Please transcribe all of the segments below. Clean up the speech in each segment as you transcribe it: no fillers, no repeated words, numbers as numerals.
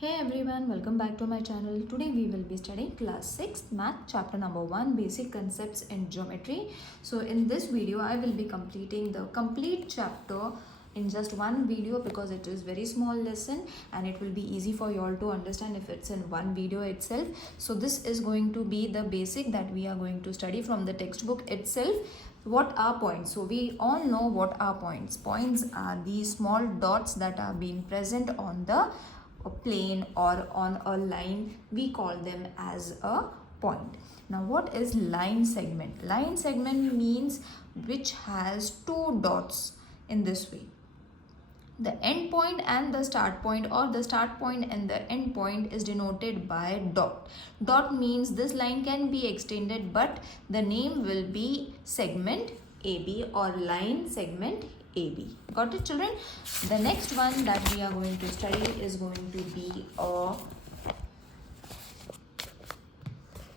Hey everyone, welcome back to my channel. Today we will be studying class 6 math chapter number 1 basic concepts in geometry. So in this video I will be completing the complete chapter in just one video because it is very small lesson and it will be easy for you all to understand if it's in one video itself. So this is going to be the basic that we are going to study from the textbook itself. What are points? So we all know what are points. Points are these small dots that are being present on the plane or on a line. We call them as a point. Now what is line segment? Line segment means which has two dots in this way. The end point and the start point, or the start point and the end point, is denoted by dot. Dot means this line can be extended, but the name will be segment AB or line segment AB. Got it, children? The next one that we are going to study is going to be a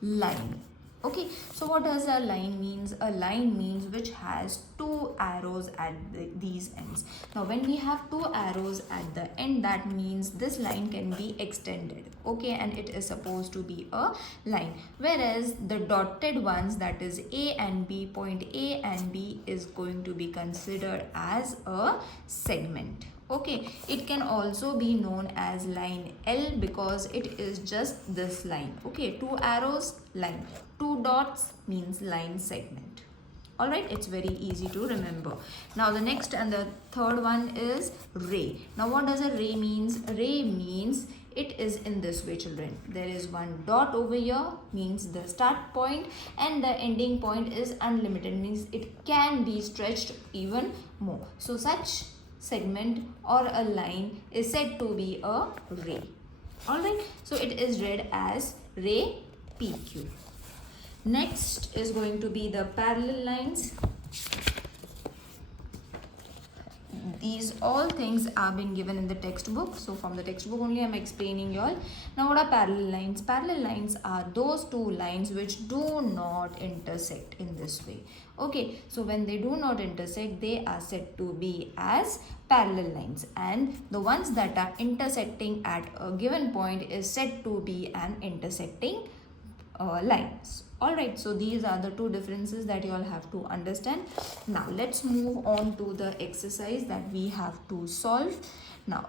line. Okay, so what does a line means? A line means which has two arrows at these ends. Now when we have two arrows at the end, that means this line can be extended, okay, and it is supposed to be a line. Whereas the dotted ones, that is A and B, point A and B, is going to be considered as a segment. Okay, it can also be known as line L because it is just this line. Okay, two arrows, line. Two dots means line segment. Alright, it's very easy to remember. Now the next and the third one is ray. Now what does a ray means? Ray means it is in this way, children. There is one dot over here, means the start point, and the ending point is unlimited, means it can be stretched even more. So such segment or a line is said to be a ray. Alright, so it is read as ray PQ. Next is going to be the parallel lines. These all things are being given in the textbook. So from the textbook only I am explaining you all. Now what are parallel lines? Parallel lines are those two lines which do not intersect in this way. Okay, so when they do not intersect, they are said to be as parallel lines, and the ones that are intersecting at a given point is said to be an intersecting lines. Alright, so these are the two differences that you all have to understand. Now let's move on to the exercise that we have to solve. Now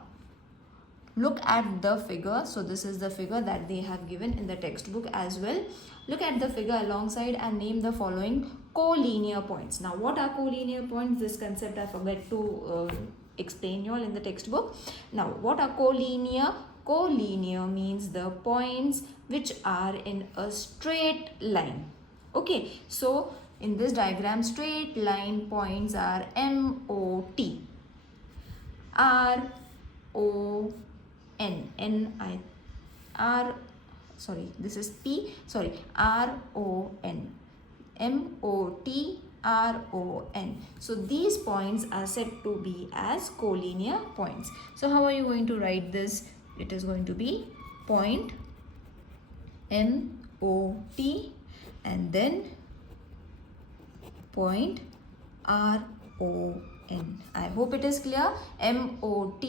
look at the figure. So this is the figure that they have given in the textbook as well. Look at the figure alongside and name the following collinear points. Now what are collinear points? This concept I forgot to explain you all in the textbook. Now what are collinear? Collinear means the points which are in a straight line. Okay, so in this diagram, straight line points are MOT, this is P, RON, MOT, RON. So these points are said to be as collinear points. So how are you going to write this? It is going to be point MOT and then point RON. I hope it is clear. MOT,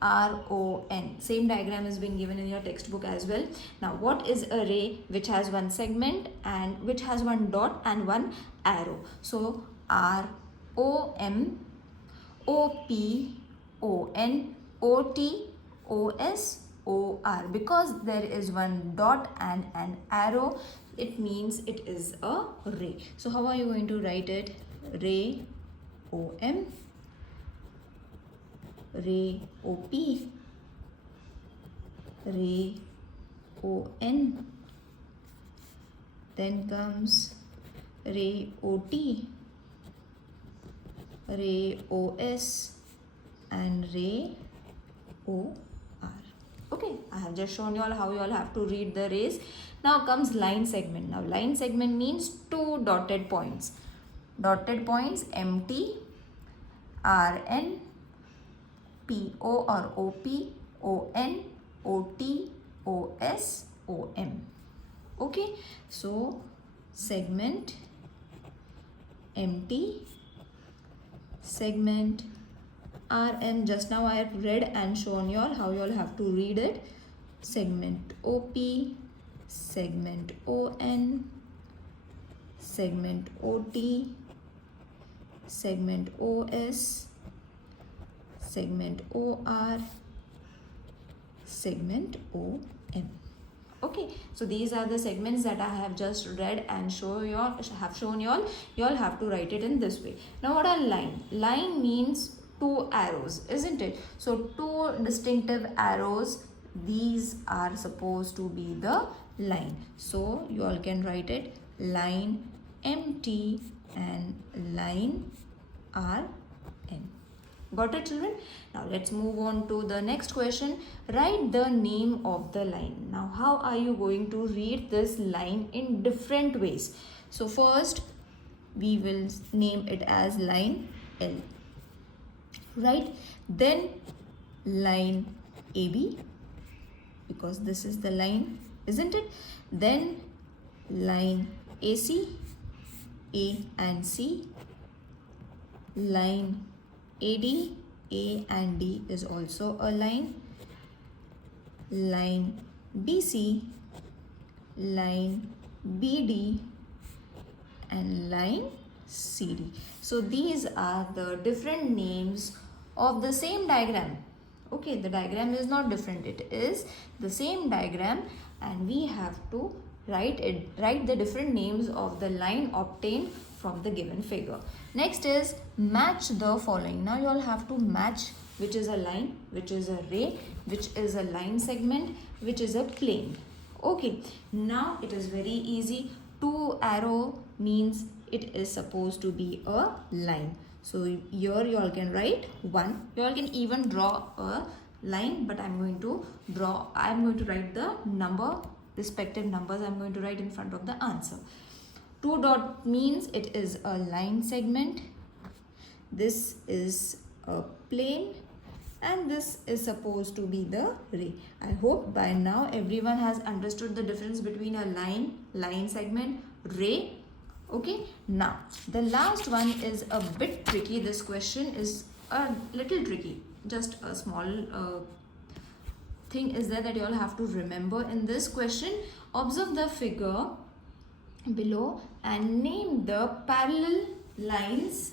RON. Same diagram has been given in your textbook as well. Now what is a ray? Which has one segment and which has one dot and one arrow. So ROM, OP, ON, OT, OS, OR. Because there is one dot and an arrow, it means it is a ray. So how are you going to write it? Ray OM, ray OP, ray ON, then comes ray OT, ray OS, and ray OR. Okay, I have just shown you all how you all have to read the rays. Now comes line segment. Now line segment means two dotted points. Dotted points MT, RN, PO or OP, ON, OT, OS, OM. Okay, so segment MT, segment RN. Just now I have read and shown you all how you all have to read it. segment OP, segment ON, segment OT, segment OS, segment OR, segment OM. Okay, so these are the segments that I have just read and shown you all. You all have to write it in this way. Now what are line? Line means two arrows, isn't it? So two distinctive arrows, these are supposed to be the line. So you all can write it line MT and line RN. Got it, children? Now let's move on to the next question. Write the name of the line. Now how are you going to read this line in different ways? So first we will name it as line L, right? Then line AB, because this is the line, isn't it? Then line AC, A and C, line AD, A and D is also a line, line BC, line BD and line CD. So these are the different names of the same diagram. Okay, the diagram is not different, it is the same diagram, and we have to write the different names of the line obtained from the given figure. Next is match the following. Now you all have to match which is a line, which is a ray, which is a line segment, which is a plane. Okay, now it is very easy. Two arrow means it is supposed to be a line. So here you all can write 1. You all can even draw a line, but I'm going to write the respective numbers I'm going to write in front of the answer. 2 dot means it is a line segment. This is a plane, and this is supposed to be the ray. I hope by now everyone has understood the difference between a line segment, ray. Okay, now the last one is a bit tricky. This question is a little tricky. Just a small thing is there that you all have to remember in this question. Observe the figure below and name the parallel lines,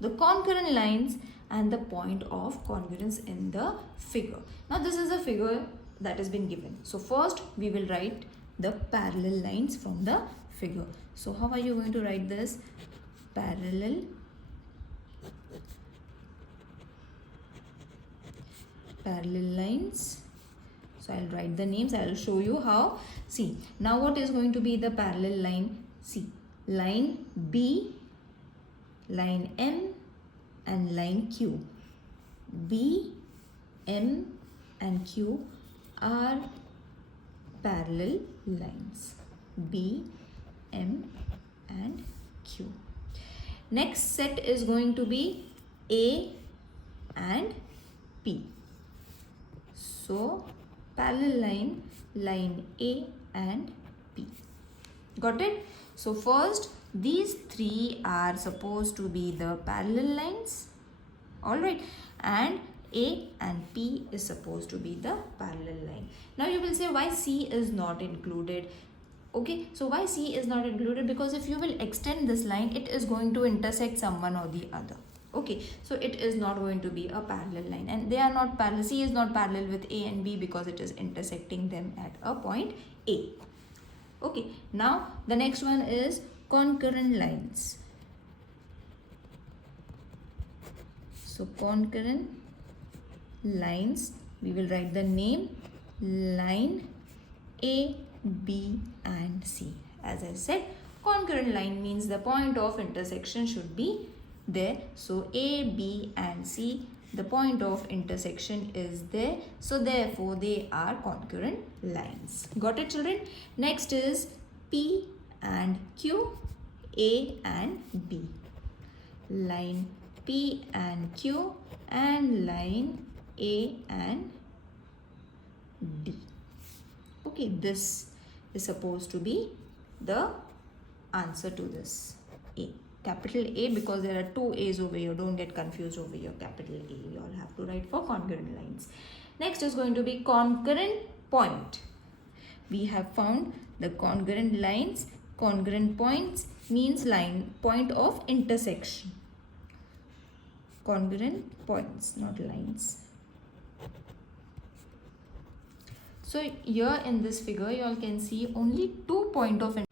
the concurrent lines and the point of congruence in the figure. Now this is a figure that has been given. So first we will write the parallel lines from the figure. So how are you going to write this? Parallel lines. So I'll write the names. I'll show you how. See, now what is going to be the parallel line? See, line B, line M and line Q. B, M and Q are parallel lines. B, M and Q. Next set is going to be A and P. So parallel line A and P. Got it? So first these three are supposed to be the parallel lines. Alright, and A and P is supposed to be the parallel line. Now you will say why C is not included. Okay, so why C is not included? Because if you will extend this line, it is going to intersect someone or the other. Okay, so it is not going to be a parallel line, and they are not parallel. C is not parallel with A and B because it is intersecting them at a point A. Okay, now the next one is concurrent lines. So concurrent lines, we will write the name line A, B and C. As I said, concurrent line means the point of intersection should be there. So A, B and C, the point of intersection is there. So therefore they are concurrent lines. Got it, children? Next is P and Q, A and B. Line P and Q and line A and D. Okay, this is supposed to be the answer to this. A, capital A, because there are two A's over here. Don't get confused over here. Capital A, you all have to write for concurrent lines. Next is going to be concurrent point. We have found the congruent lines. Congruent points means line, point of intersection. Congruent points, not lines. So here in this figure, you all can see only 2 points of intersection.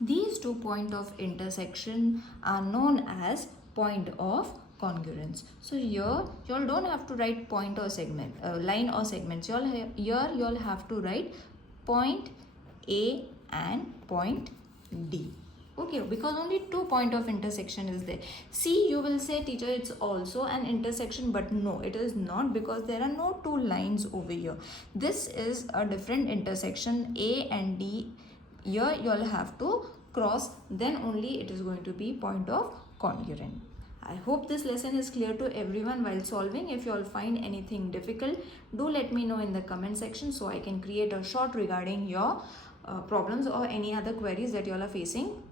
These 2 points of intersection are known as point of congruence. So here you all don't have to write point or segment, line or segments. Here you all have to write point A and point D. Okay, because only 2 points of intersection is there. See, you will say, teacher, it's also an intersection, but no, it is not, because there are no 2 lines over here. This is a different intersection, A and D. Here you all have to cross, then only it is going to be point of congruent. I hope this lesson is clear to everyone while solving. If you all find anything difficult, do let me know in the comment section so I can create a short regarding your problems or any other queries that you all are facing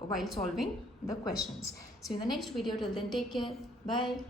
while solving the questions. See you in the next video. Till then, take care. Bye.